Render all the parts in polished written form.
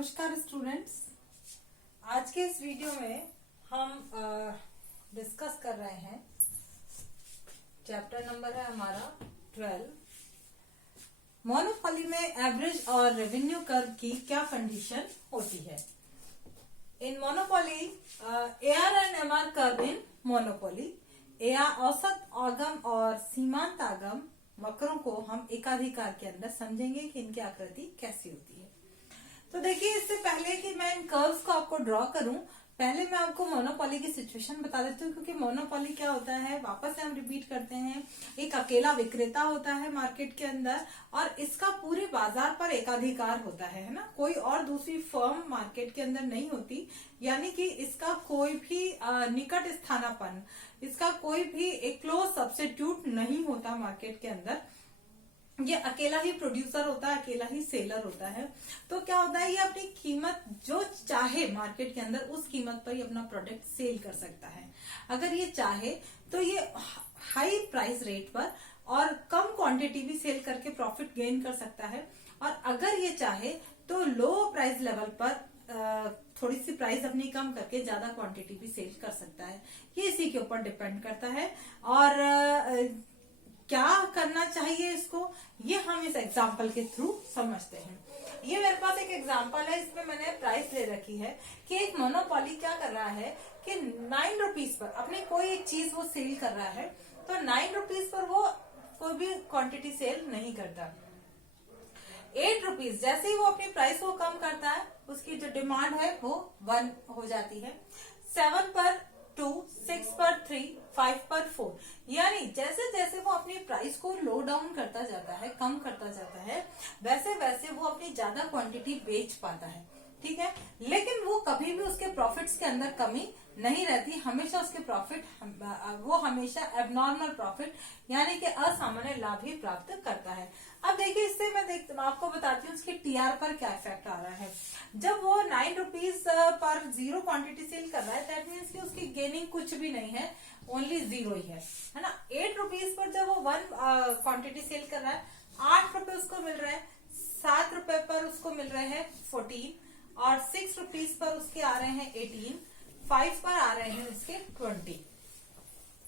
नमस्कार स्टूडेंट्स, आज के इस वीडियो में हम डिस्कस कर रहे हैं चैप्टर नंबर है हमारा 12। मोनोपोली में एवरेज और रेवेन्यू कर्व की क्या कंडीशन होती है। In monopoly AR and MR curve in monopoly, AR औसत आगम और सीमांत आगम वक्रों को हम एकाधिकार के अंदर समझेंगे कि इनकी आकृति कैसी होती है। तो देखिए, इससे पहले कि मैं इन कर्व्स को आपको ड्रॉ करूं, पहले मैं आपको मोनोपोली की सिचुएशन बता देती हूँ, क्योंकि मोनोपोली क्या होता है, वापस से हम रिपीट करते हैं। एक अकेला विक्रेता होता है मार्केट के अंदर और इसका पूरे बाजार पर एकाधिकार होता है ना। कोई और दूसरी फर्म मार्केट के अंदर नहीं होती, यानी कि इसका कोई भी निकट स्थानापन्न, इसका कोई भी एक क्लोज सब्स्टिट्यूट नहीं होता मार्केट के अंदर। ये अकेला ही प्रोड्यूसर होता है, अकेला ही सेलर होता है। तो क्या होता है, ये अपनी कीमत जो चाहे मार्केट के अंदर उस कीमत पर ही अपना प्रोडक्ट सेल कर सकता है। अगर ये चाहे तो ये हाई प्राइस रेट पर और कम क्वांटिटी भी सेल करके प्रॉफिट गेन कर सकता है, और अगर ये चाहे तो लो प्राइस लेवल पर थोड़ी सी प्राइस अपनी कम करके ज्यादा क्वांटिटी भी सेल कर सकता है। ये इसी के ऊपर डिपेंड करता है। और क्या करना चाहिए इसको, ये हम इस एग्जाम्पल के थ्रू समझते हैं। ये मेरे पास एक एग्जाम्पल है, इसमें मैंने प्राइस ले रखी है कि एक मोनोपोली क्या कर रहा है कि 9 रुपीज पर अपनी कोई एक चीज वो सेल कर रहा है। तो 9 रुपीज पर वो कोई भी क्वांटिटी सेल नहीं करता। 8 रुपीज जैसे ही वो अपनी प्राइस को कम करता है, उसकी जो डिमांड है वो 1 हो जाती है। 7 पर 2, 6 पर 3, 5 पर 4, यानी जैसे जैसे वो अपनी प्राइस को लो डाउन करता जाता है, कम करता जाता है, वैसे वैसे वो अपनी ज्यादा क्वांटिटी बेच पाता है। ठीक है, लेकिन वो कभी भी उसके प्रॉफिट्स के अंदर कमी नहीं रहती। हमेशा उसके प्रॉफिट वो हमेशा एबनॉर्मल प्रॉफिट यानी कि असामान्य लाभ ही प्राप्त करता है। अब देखिए, इससे मैं आपको बताती हूँ उसकी टीआर पर क्या इफेक्ट आ रहा है। जब वो 9 रुपीज पर 0 क्वांटिटी सेल कर रहा है, दैट मीन्स कि उसकी गेनिंग कुछ भी नहीं है, ओनली 0 ही है ना। 8 रुपीज पर जब वो 1 क्वांटिटी सेल कर रहा है, 8 रुपए उसको मिल रहे हैं, 7 रुपए पर उसको मिल रहे हैं 14, और 6 रुपीज पर उसके आ रहे हैं 18, 5 पर आ रहे हैं उसके 20।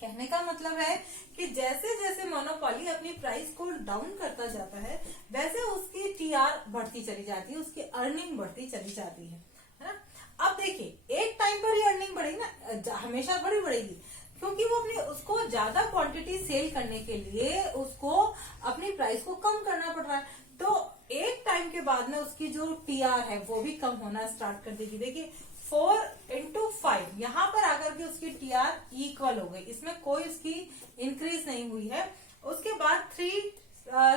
कहने का मतलब है कि जैसे जैसे मोनोपोली अपनी प्राइस को डाउन करता जाता है, वैसे उसकी टीआर बढ़ती चली जाती है, उसकी अर्निंग बढ़ती चली जाती है ना। अब देखिए, एक टाइम पर ही अर्निंग बढ़ेगी ना, हमेशा बड़ी बढ़ेगी, क्योंकि वो अपनी उसको ज्यादा क्वांटिटी सेल करने के लिए उसको अपनी प्राइस को कम करना पड़ रहा है। तो एक टाइम के बाद में उसकी जो टीआर है वो भी कम होना स्टार्ट कर देगी। देखिए, 4 into 5 यहाँ पर आकर के उसकी टीआर इक्वल हो गई, इसमें कोई उसकी इंक्रीज नहीं हुई है। उसके बाद 3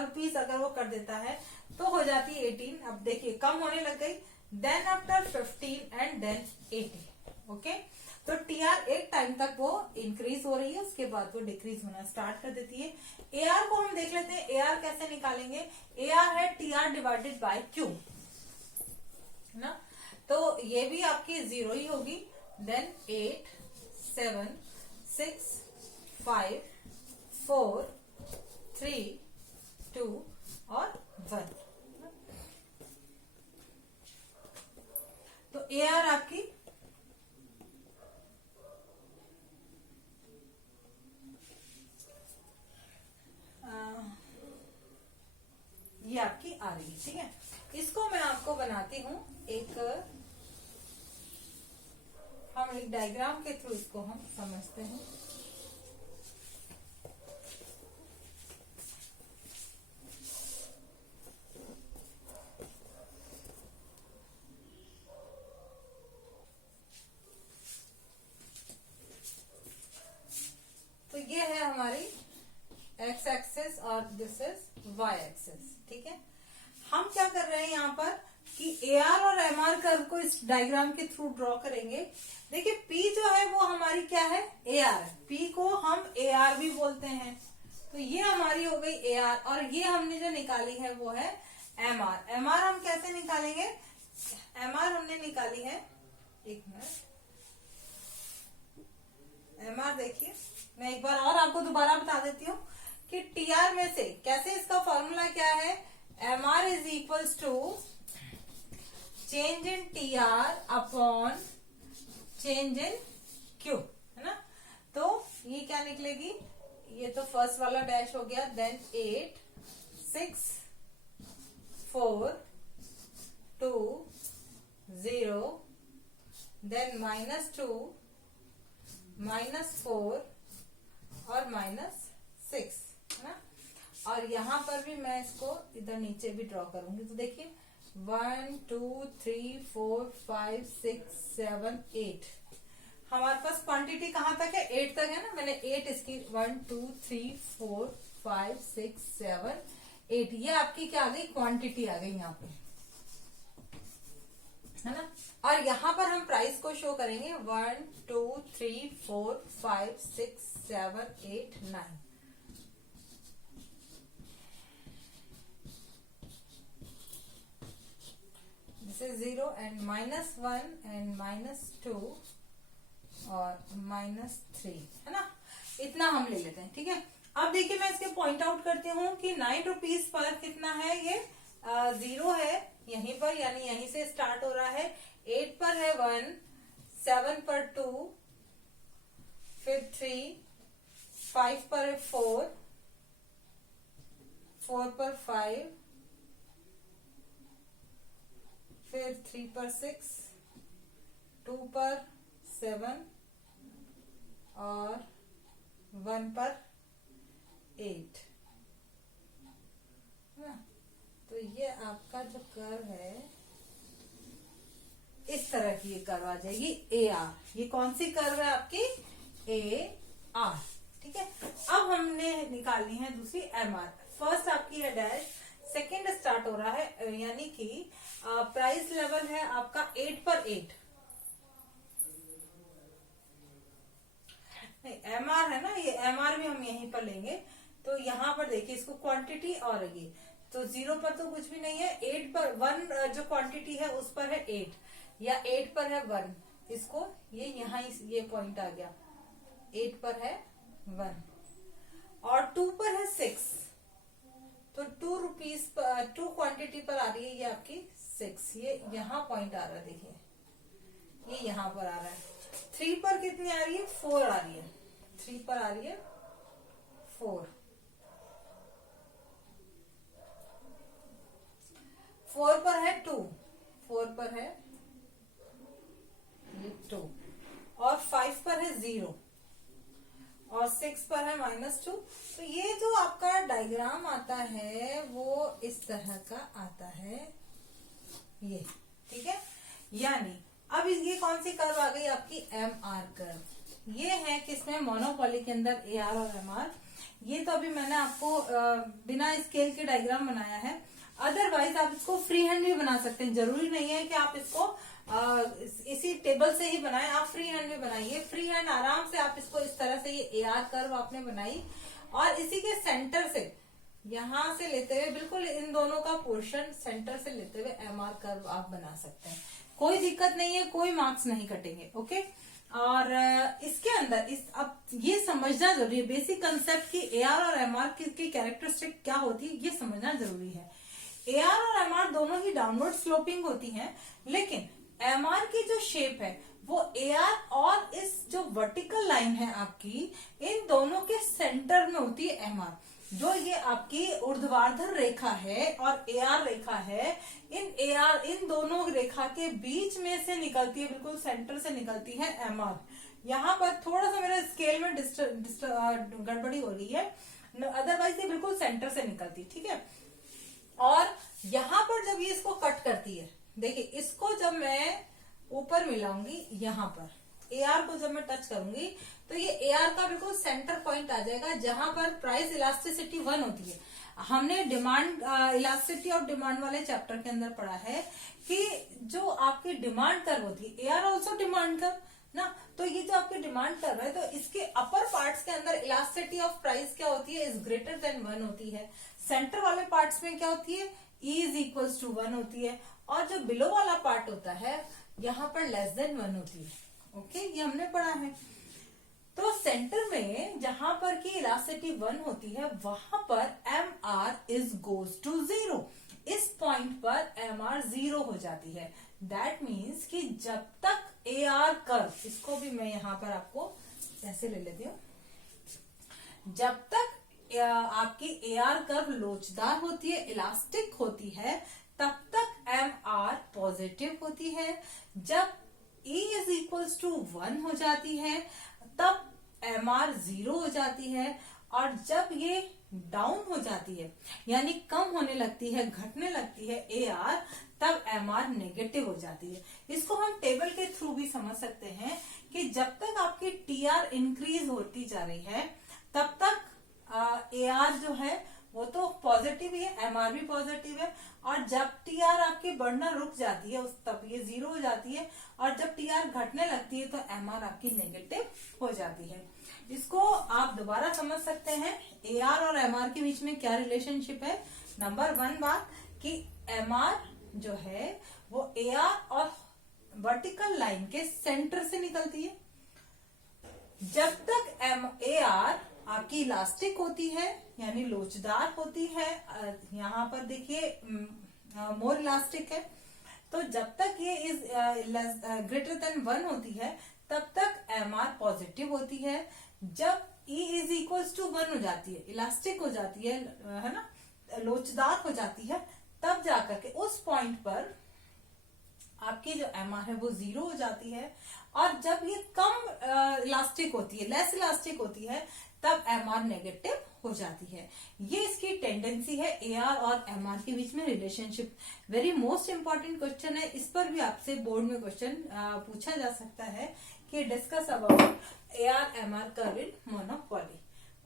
रुपीज अगर वो कर देता है तो हो जाती है 18। अब देखिए, कम होने लग गई, then after 15 and then 18। Okay, तो टीआर एक टाइम तक वो इंक्रीज हो रही है, उसके बाद वो डिक्रीज होना स्टार्ट कर देती है। एआर को हम देख लेते हैं, एआर कैसे निकालेंगे। एआर है टीआर डिवाइडेड बाय क्यू ना, तो ये भी आपकी 0 ही होगी। देन 8, 7, 6, 5, 4, 3, 2 और 1। तो एआर आपकी ये आपकी आ रही है। ठीक है, इसको मैं आपको बनाती हूं हम एक डायग्राम के थ्रू इसको हम समझते हैं। तो ये है हमारी एक्स एक्सेस और दिस इज वाई एक्सेस। ठीक है, हम क्या कर रहे हैं यहाँ पर कि एआर और एमआर कर्व को इस डायग्राम के थ्रू ड्रॉ करेंगे। देखिए, पी जो है वो हमारी क्या है, एआर है। पी को हम एआर भी बोलते हैं। तो ये हमारी हो गई एआर, और ये हमने जो निकाली है वो है एमआर। एमआर हम कैसे निकालेंगे, एमआर हमने निकाली है, एक मिनट, एमआर देखिए, मैं एक बार और आपको दोबारा बता देती हूँ कि टीआर में से कैसे, इसका फॉर्मूला क्या है, MR is equals to change in TR upon change in Q, है ना। तो ये क्या निकलेगी, ये तो फर्स्ट वाला डैश हो गया, देन 8 6 4 2 0, देन -2 -4 और -6, है ना। और यहां पर भी मैं इसको इधर नीचे भी ड्रॉ करूंगी, तो देखिए 1 2 3 4 5 6 7 8, हमारे पास क्वांटिटी कहाँ तक है, 8 तक है ना। मैंने 8 इसकी 1 2 3 4 5 6 7 8, ये आपकी क्या आ गई, क्वांटिटी आ गई यहाँ पे, है ना। और यहाँ पर हम प्राइस को शो करेंगे 1 2 3 4 5 6 7 8 9। दिस इज 0 एंड -1 एंड -2 और -3, है ना। इतना हम ले लेते हैं, ठीक है। अब देखिए मैं इसके पॉइंट आउट करती हूँ कि 9 रुपीज पर कितना है, ये 0 है यहीं पर, यानी यहीं से स्टार्ट हो रहा है। 8 पर है 1, 7 पर 2, फिर 3, 5 पर है 4, 4 पर 5, फिर 3 पर 6, 2 पर 7 और 1 पर 8, ना। तो ये आपका जो कर्व है, इस तरह की ये कर्व आ जाएगी AR। ये कौन सी कर्व है आपकी, AR, ठीक है। अब हमने निकालनी है दूसरी MR। फर्स्ट आपकी है डैश, सेकंड स्टार्ट हो रहा है, यानी कि प्राइस लेवल है आपका 8 पर 8, MR है ना, ये MR भी हम यहीं पर लेंगे। तो यहाँ पर देखिए इसको क्वांटिटी और ये, तो 0 पर तो कुछ भी नहीं है, 8 पर 1 जो क्वांटिटी है उस पर है 8, या 8 पर है 1, इसको ये यहाँ ये पॉइंट आ गया, 8 पर है 1 और 2 पर है 6, तो 2 रुपीज 2 क्वांटिटी पर आ रही है ये आपकी 6, ये यहाँ पॉइंट आ रहा है, देखिए ये यहाँ पर आ रहा है। 3 पर कितनी आ रही है, 4 आ रही है, 3 पर आ रही है 4, 4 पर है 2, 4 पर है ये 2 और 5 पर है 0 और 6 पर है -2। तो ये जो आपका डायग्राम आता है वो इस तरह का आता है, ये, ठीक है। यानी अब ये कौन सी कर्व आ गई आपकी, MR कर्व। ये है किसमें, मोनोपोली के अंदर AR और MR। ये तो अभी मैंने आपको बिना स्केल के डायग्राम बनाया है, अदरवाइज आप इसको फ्री हैंड भी बना सकते हैं। जरूरी नहीं है कि आप इसको इसी टेबल से ही बनाएं, आप फ्री हैंड भी बनाइए। फ्री हैंड आराम से आप इसको इस तरह से, ये AR कर्व आपने बनाई और इसी के सेंटर से, यहां से लेते हुए बिल्कुल इन दोनों का पोर्शन सेंटर से लेते हुए MR कर्व आप बना सकते हैं, कोई दिक्कत नहीं है, कोई मार्क्स नहीं कटेंगे, ओके। और इसके अंदर अब ये समझना जरूरी है, बेसिक कंसेप्ट की AR और MR की कैरेक्टरिस्टिक क्या होती है ये समझना जरूरी है। AR और MR दोनों ही डाउनवर्ड स्लोपिंग होती हैं, लेकिन MR की जो शेप है वो AR और इस जो वर्टिकल लाइन है आपकी, इन दोनों के सेंटर में होती है MR। जो ये आपकी ऊर्ध्वाधर रेखा है और AR रेखा है, इन दोनों रेखा के बीच में से निकलती है, बिल्कुल सेंटर से निकलती है MR। यहाँ पर थोड़ा सा मेरा स्केल में गड़बड़ी हो रही है, अदरवाइज ये बिल्कुल सेंटर से निकलती है, ठीक है। और यहाँ पर जब ये इसको कट करती है, देखिए इसको जब मैं ऊपर मिलाऊंगी, यहाँ पर AR को जब मैं टच करूंगी तो ये AR का बिल्कुल सेंटर पॉइंट आ जाएगा, जहां पर प्राइस इलास्टिसिटी 1 होती है। हमने डिमांड इलास्टिसिटी और डिमांड वाले चैप्टर के अंदर पढ़ा है कि जो आपकी डिमांड कर्व होती है, AR ऑल्सो डिमांड कर्व ना, तो ये जो आपकी डिमांड कर्व है, तो इसके अपर पार्ट्स के अंदर इलास्टिसिटी ऑफ प्राइस क्या होती है, इज ग्रेटर देन 1 होती है। सेंटर वाले पार्ट्स में क्या होती है, E इज इक्वल्स टू 1 होती है, और जो बिलो वाला पार्ट होता है यहाँ पर लेस देन 1 होती है, ओके, ये हमने पढ़ा है। तो सेंटर में जहां पर की इलास्टिसिटी 1 होती है, वहां पर MR इज गोज टू 0। इस पॉइंट पर MR 0 हो जाती है, दैट मीन्स कि जब तक AR कर्व, इसको भी मैं यहां पर आपको ऐसे ले लेती हूं, जब तक आपकी AR कर्व लोचदार होती है, इलास्टिक होती है, तब तक MR पॉजिटिव होती है। जब E इज इक्वल्स टू 1 हो जाती है तब MR 0 हो जाती है, और जब ये डाउन हो जाती है यानी कम होने लगती है, घटने लगती है AR, तब MR नेगेटिव हो जाती है। इसको हम टेबल के थ्रू भी समझ सकते हैं कि जब तक आपकी TR इंक्रीज होती जा रही है तब तक AR जो है वो तो पॉजिटिव ही है, MR भी पॉजिटिव है, और जब TR आपकी बढ़ना रुक जाती है तब ये 0 हो जाती है, और जब TR घटने लगती है तो MR आपकी नेगेटिव हो जाती है। इसको आप दोबारा समझ सकते हैं, AR और MR के बीच में क्या रिलेशनशिप है। नंबर 1 बात कि MR जो है वो AR और वर्टिकल लाइन के सेंटर से निकलती है। जब तक AR आपकी इलास्टिक होती है यानी लोचदार होती है, यहाँ पर देखिए मोर इलास्टिक है, तो जब तक ये इज ग्रेटर देन 1 होती है तब तक MR पॉजिटिव होती है। जब E इज इक्वल्स टू 1 हो जाती है, इलास्टिक हो जाती है ना, लोचदार हो जाती है, तब जाकर के उस पॉइंट पर आपकी जो MR है वो 0 हो जाती है, और जब ये कम इलास्टिक होती है, लेस इलास्टिक होती है, तब MR नेगेटिव हो जाती है। ये इसकी टेंडेंसी है AR और MR के बीच में relationship. Very most important question है, इस पर भी आपसे बोर्ड में क्वेश्चन पूछा जा सकता है कि discuss about AR MR curve in monopoly.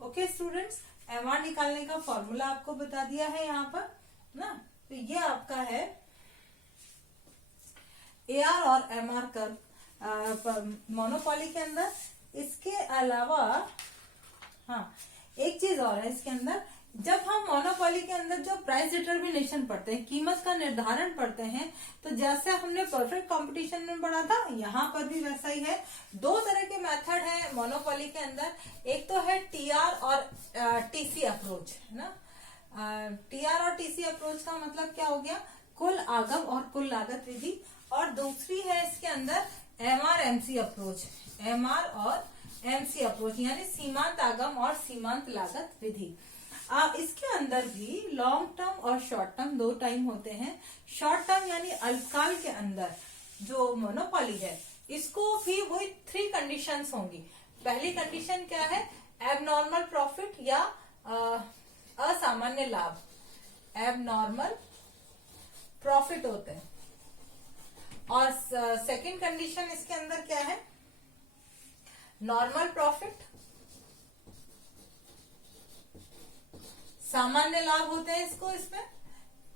Okay students, MR निकालने का फॉर्मूला आपको बता दिया है यहाँ पर ना, तो ये आपका है AR और MR कर्व मोनोपोली के अंदर। इसके अलावा हाँ, एक चीज और है इसके अंदर, जब हम मोनोपोली के अंदर जो प्राइस डिटर्मिनेशन पढ़ते हैं, कीमत का निर्धारण पढ़ते हैं, तो जैसे हमने परफेक्ट कंपटीशन में पढ़ा था, यहाँ पर भी वैसा ही है। 2 तरह के मेथड है मोनोपोली के अंदर, एक तो है TR और TC अप्रोच ना। TR और TC अप्रोच का मतलब क्या हो गया, कुल आगम और कुल लागत विधि, और दूसरी है इसके अंदर MR MC अप्रोच, MR और MC अप्रोच यानी सीमांत आगम और सीमांत लागत विधि। इसके अंदर भी लॉन्ग टर्म और शॉर्ट टर्म 2 टाइम होते हैं। शॉर्ट टर्म यानी अल्पकाल के अंदर जो मोनोपोली है, इसको भी वही 3 कंडीशंस होंगी। पहली कंडीशन क्या है, एबनॉर्मल प्रॉफिट या असामान्य लाभ, एबनॉर्मल प्रॉफिट होते हैं। और सेकंड कंडीशन इसके अंदर क्या है, नॉर्मल प्रॉफिट, सामान्य लाभ होते हैं इसमें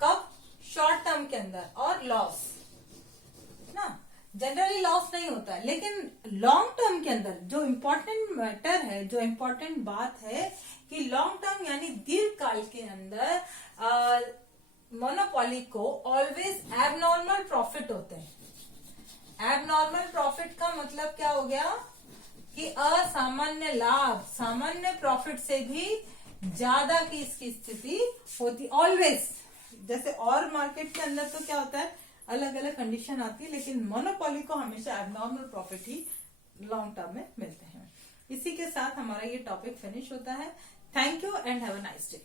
कब, शॉर्ट टर्म के अंदर, और लॉस ना, जनरली लॉस नहीं होता है। लेकिन लॉन्ग टर्म के अंदर जो इम्पोर्टेंट मैटर है, जो इम्पोर्टेंट बात है कि लॉन्ग टर्म यानी दीर्घ काल के अंदर मोनोपोली को ऑलवेज एबनॉर्मल प्रॉफिट होते हैं। एबनॉर्मल प्रॉफिट का मतलब क्या हो गया कि असामान्य लाभ सामान्य प्रॉफिट से भी ज्यादा की इसकी स्थिति होती ऑलवेज। जैसे और मार्केट के अंदर तो क्या होता है, अलग अलग कंडीशन आती है, लेकिन मोनोपोली को हमेशा एबनॉर्मल प्रॉफिट ही लॉन्ग टर्म में मिलते हैं। इसी के साथ हमारा ये टॉपिक फिनिश होता है। Thank you and have a nice day.